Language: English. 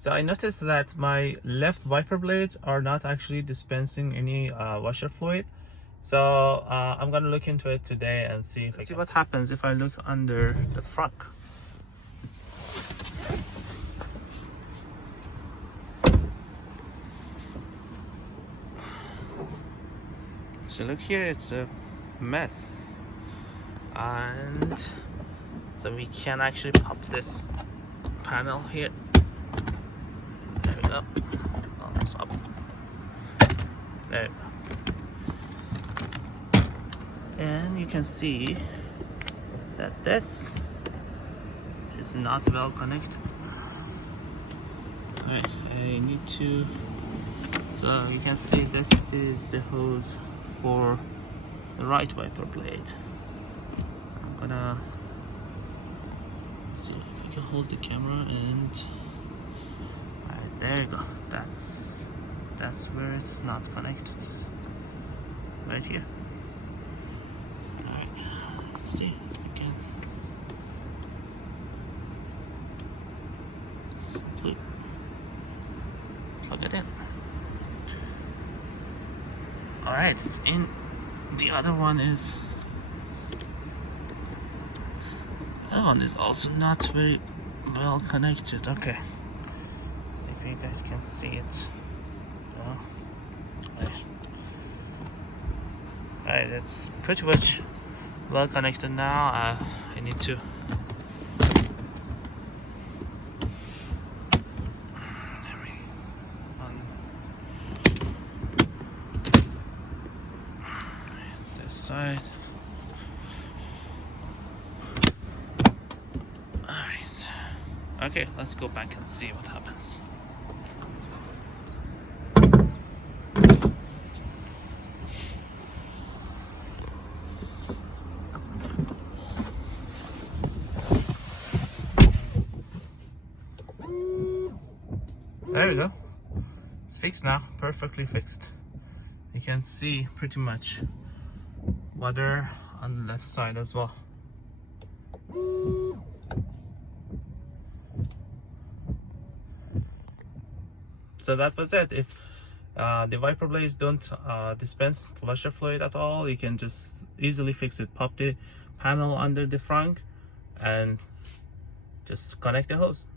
So I noticed that my left wiper blades are not actually dispensing any washer fluid. So I'm gonna look into it today and see if see what happens if I look under the front. So look here, it's a mess, and so we can actually pop this panel here. There we go. Almost up. There we go. And you can see that this is not well connected. Alright, I need to. So you can see this is the hose for the right wiper blade. I'm gonna see if I can hold the camera and right, there you go. That's where it's not connected. Right here. Alright, let's see if we can simply plug it in. Alright, it's in. The other one is also not very well connected. Okay, if you guys can see it. Alright, it's pretty much well connected now. I need to side. Alright. Okay, let's go back and see what happens. There we go. It's fixed now, perfectly fixed. You can see pretty much water on the left side as well. So that was it. If the wiper blades don't dispense washer fluid at all, you can just easily fix it. Pop the panel under the frunk and just connect the hose.